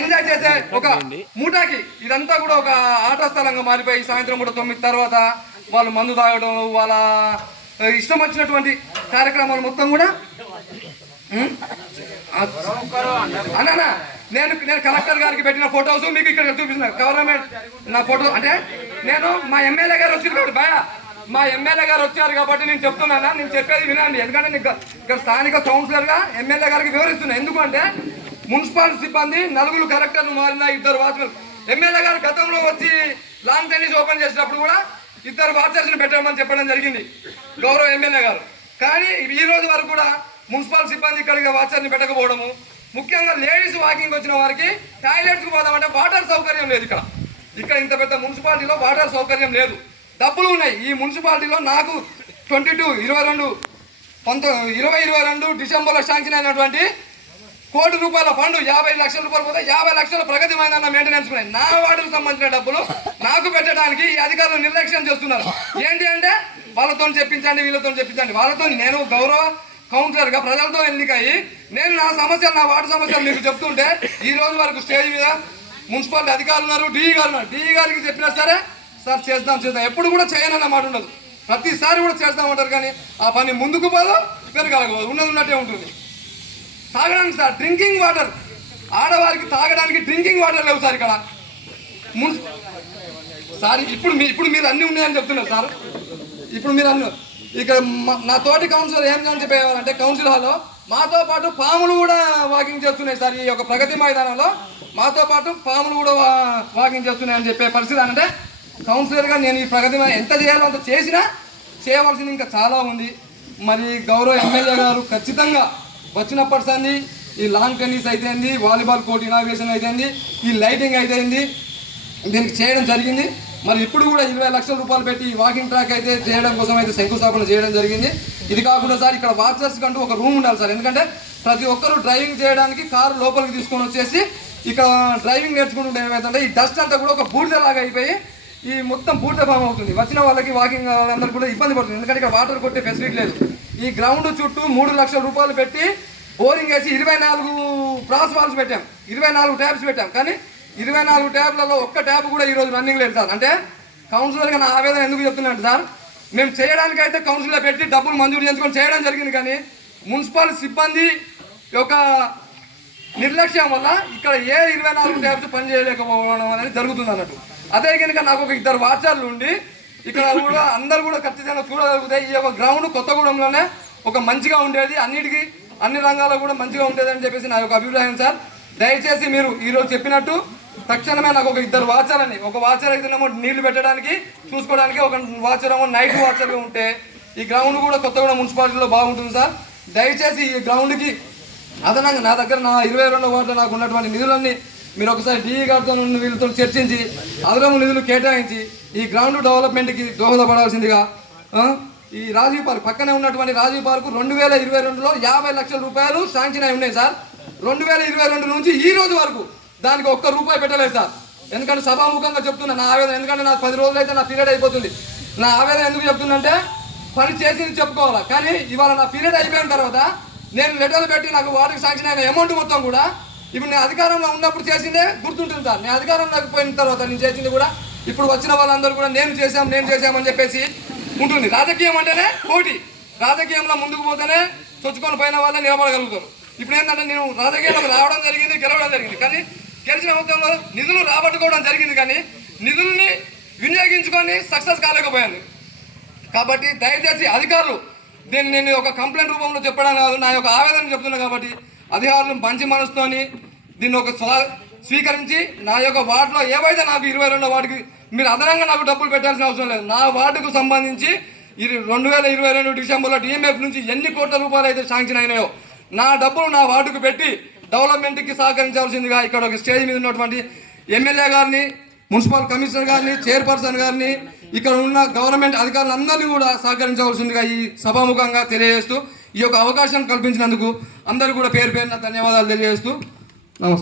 Enjoy చేసే ఒక మూటాకి ఇదంతా కూడా ఒక ఆట స్థలంగా మారిపోయి సాయంత్రం కూడా 9 తర్వాత వాళ్ళు మందు తాగడం వాళ్ళ ఇష్టం వచ్చినటువంటి కార్యక్రమాలు మొత్తం కూడా అన్నా నేను కలెక్టర్ గారికి పెట్టిన ఫొటోస్ మీకు ఇక్కడ చూపిస్తున్నాను. గవర్నమెంట్ నా ఫోటో అంటే నేను మా ఎమ్మెల్యే గారు వచ్చారు కాబట్టి భయ మా ఎమ్మెల్యే గారు వచ్చారు కాబట్టి నేను చెప్తున్నానా, నేను చెప్పేది వినండి. ఎందుకంటే నేను ఇక్కడ స్థానిక కౌన్సిలర్గా ఎమ్మెల్యే గారికి వివరిస్తున్నా. ఎందుకంటే మున్సిపాలిటీ సిబ్బంది 4 కలెక్టర్లు మారిన 2 వాచ్మెన్ ఎమ్మెల్యే గారు గతంలో వచ్చి లాన్ టెన్నిస్ ఓపెన్ చేసినప్పుడు కూడా 2 వాచర్స్ని పెట్టమని చెప్పడం జరిగింది గౌరవ ఎమ్మెల్యే గారు. కానీ ఈ రోజు వరకు కూడా మున్సిపల్ సిబ్బంది ఇక్కడికి వాచర్ని పెట్టకపోవడము, ముఖ్యంగా లేడీస్ వాకింగ్ వచ్చిన వారికి టాయిలెట్స్కి పోదామంటే వాటర్ సౌకర్యం లేదు. ఇక్కడ ఇంత పెద్ద మున్సిపాలిటీలో వాటర్ సౌకర్యం లేదు. డబ్బులు ఉన్నాయి ఈ మున్సిపాలిటీలో. నాకు 2022 డిసెంబర్లో శాంక్షన్ అయినటువంటి ₹1 కోటి ఫండ్ 50 లక్షల రూపాయలు పోతే 50 లక్షల ప్రగతి మైదాన మెయింటెనెన్స్ ఉన్నాయి. నా వార్డుకు సంబంధించిన డబ్బులు నాకు పెట్టడానికి ఈ అధికారులు నిర్లక్ష్యం చేస్తున్నారు. ఏంటి అంటే వాళ్ళతో చెప్పించండి వీళ్ళతో చెప్పించండి. వాళ్ళతో నేను గౌరవ కౌన్సిలర్గా ప్రజలతో ఎన్నికయ్యి నేను నా సమస్యలు నా వార్డు సమస్యలు మీకు చెప్తుంటే ఈ రోజు వరకు స్టేజ్ మీద మున్సిపాలిటీ అధికారులు ఉన్నారు, డిఈ గారు ఉన్నారు. డిఈ గారికి చెప్పినా సరే సార్ చేద్దాం ఎప్పుడు కూడా చేయనన్న మాట ఉండదు. ప్రతిసారి కూడా చేస్తామంటారు కానీ ఆ పని ముందుకు పోదు వెనకాలకపోదు, ఉన్నట్టే ఉంటుంది. తాగడానికి సార్ డ్రింకింగ్ వాటర్ ఆడవారికి తాగడానికి డ్రింకింగ్ వాటర్ లేవు సార్ ఇక్కడ సార్. ఇప్పుడు మీరు అన్నీ ఉన్నాయని చెప్తున్నారు సార్. ఇప్పుడు మీరు అన్నీ ఇక్కడ నా తోటి కౌన్సిలర్ ఏం చెప్పేవారంటే కౌన్సిల్ హాల్లో మాతో పాటు పాములు కూడా వాకింగ్ చేస్తున్నాయి సార్. ఈ యొక్క ప్రగతి మైదానంలో మాతో పాటు పాములు కూడా వాకింగ్ చేస్తున్నాయని చెప్పే పరిస్థితి. అంటే కౌన్సిలర్గా నేను ఈ ప్రగతి ఎంత చేయాలో అంత చేసినా చేయవలసింది ఇంకా చాలా ఉంది. మరి గౌరవ ఎమ్మెల్యే గారు ఖచ్చితంగా వచ్చినప్పటి సంది ఈ లాన్ టెన్నిస్ అయితేంది, వాలీబాల్ కోర్ట్ ఇనాగ్రేషన్ అయితేంది, ఈ లైటింగ్ అయితేంది దీనికి చేయడం జరిగింది. మరి ఇప్పుడు కూడా 20 లక్షల రూపాయలు పెట్టి వాకింగ్ ట్రాక్ అయితే చేయడం కోసం అయితే శంకుస్థాపన చేయడం జరిగింది. ఇది కాకుండా సార్ ఇక్కడ వాచర్స్ కంటూ ఒక రూమ్ ఉండాలి సార్. ఎందుకంటే ప్రతి ఒక్కరూ డ్రైవింగ్ చేయడానికి కారు లోపలికి తీసుకొని వచ్చేసి ఇక్కడ డ్రైవింగ్ నేర్చుకుంటుంటే ఏమైతుందంటే ఈ డస్ట్ అంతా కూడా ఒక బూడిదలాగా అయిపోయి ఈ మొత్తం బూడిద భావం అవుతుంది. వచ్చిన వాళ్ళకి వాకింగ్ వాళ్ళందరూ కూడా ఇబ్బంది పడుతుంది. ఎందుకంటే ఇక్కడ వాటర్ కొట్టే ఫెసిలిటీ లేదు. ఈ గ్రౌండ్ చుట్టూ 3 లక్షల రూపాయలు పెట్టి బోరింగ్ వేసి 24 క్రాస్ వాల్స్ పెట్టాం, 24 ట్యాప్స్ పెట్టాం. కానీ 24 ట్యాబ్లలో ఒక్క ట్యాప్ కూడా ఈరోజు రన్నింగ్ లేదు సార్. అంటే కౌన్సిలర్గా నా ఆవేదన ఎందుకు చెప్తున్నాను సార్, మేము చేయడానికైతే కౌన్సిల్లో పెట్టి డబ్బులు మంజూరు చేసుకొని చేయడం జరిగింది. కానీ మున్సిపల్ సిబ్బంది యొక్క నిర్లక్ష్యం వల్ల ఇక్కడ 24 ట్యాబ్స్ పనిచేయలేకపోవడం అనేది జరుగుతుంది అన్నట్టు. అదే కనుక నాకు ఒక 2 వాచర్లు ఉండి ఇక్కడ కూడా అందరూ కూడా ఖచ్చితంగా చూడగలుగుతాయి. ఈ యొక్క గ్రౌండ్ కొత్తగూడెంలోనే ఒక మంచిగా ఉండేది, అన్ని రంగాల్లో కూడా మంచిగా ఉండేది అని చెప్పేసి నా యొక్క అభిప్రాయం సార్. దయచేసి మీరు ఈరోజు చెప్పినట్టు తక్షణమే నాకు ఒక 2 వాచర్లని, ఒక వాచర్ అయితేనేమో నీళ్లు పెట్టడానికి చూసుకోవడానికి, ఒక వాచర్ ఏమో నైట్ వాచర్గా ఉంటే ఈ గ్రౌండ్ కూడా కొత్తగూడెం మున్సిపాలిటీలో బాగుంటుంది సార్. దయచేసి ఈ గ్రౌండ్కి అదనంగా నా దగ్గర నా 22వ వార్డులో నాకు ఉన్నటువంటి నిధులన్నీ మీరు ఒకసారి డిఈ గారితో వీళ్ళతో చర్చించి అదనపు నిధులు కేటాయించి ఈ గ్రౌండ్ డెవలప్మెంట్కి దోహదపడాల్సిందిగా. ఈ రాజీవ్ పార్క్ పక్కనే ఉన్నటువంటి రాజీవ్ పార్కు 2022లో 50 లక్షల రూపాయలు శాంక్షన్ అయి ఉన్నాయి సార్. 2022 నుంచి ఈ రోజు వరకు దానికి ₹1 పెట్టలేదు సార్. ఎందుకంటే సభాముఖంగా చెప్తున్నా నా ఆవేదన. ఎందుకంటే నాకు 10 రోజులు అయితే నా పీరియడ్ అయిపోతుంది. నా ఆవేదన ఎందుకు చెప్తున్నంటే పని చేసింది చెప్పుకోవాలా. కానీ ఇవాళ నా పీరియడ్ అయిపోయిన తర్వాత నేను లెటర్లు పెట్టి నాకు వాటికి శాంక్షన్ అయిన అమౌంట్ మొత్తం కూడా ఇప్పుడు నేను అధికారంలో ఉన్నప్పుడు చేసిందే గుర్తుంటుంది సార్. నేను అధికారంలోకి పోయిన తర్వాత నేను చేసింది కూడా ఇప్పుడు వచ్చిన వాళ్ళందరూ కూడా నేను చేశామని చెప్పేసి ఉంటుంది. రాజకీయం అంటేనే పోటీ, రాజకీయంలో ముందుకు పోతేనే చొచ్చుకొని పోయిన వాళ్ళే నిలబడగలుగుతారు. ఇప్పుడు ఏంటంటే నేను రాజకీయాలకు రావడం జరిగింది, గెలవడం జరిగింది. కానీ గెలిచిన మొత్తంలో నిధులు రాబట్టుకోవడం జరిగింది. కానీ నిధుల్ని వినియోగించుకొని సక్సెస్ కాలేకపోయాను. కాబట్టి దయచేసి అధికారులు దీన్ని నేను ఒక కంప్లైంట్ రూపంలో చెప్పడం కాదు, నా యొక్క ఆవేదన చెప్తున్నాను. కాబట్టి అధికారులు మంచి మనసుతోని దీన్ని ఒక స్వీకరించి నా యొక్క వార్డులో ఏవైతే నాకు 22వ వార్డుకి మీరు అదనంగా నాకు డబ్బులు పెట్టాల్సిన అవసరం లేదు. నా వార్డుకు సంబంధించి 2022 డిసెంబర్లో డిఎంఎఫ్ నుంచి ఎన్ని కోట్ల రూపాయలు అయితే శాంక్షన్ అయినాయో నా డబ్బులు నా వార్డుకు పెట్టి డెవలప్మెంట్కి సహకరించాల్సిందిగా ఇక్కడ ఒక స్టేజ్ మీద ఉన్నటువంటి ఎమ్మెల్యే గారిని, మున్సిపల్ కమిషనర్ గారిని, చైర్పర్సన్ గారిని, ఇక్కడ ఉన్న గవర్నమెంట్ అధికారులందరినీ కూడా సహకరించవలసిందిగా ఈ సభాముఖంగా తెలియజేస్తూ ఈ యొక్క అవకాశం కల్పించినందుకు అందరూ కూడా పేరు పేరున ధన్యవాదాలు తెలియజేస్తూ నమస్కారం.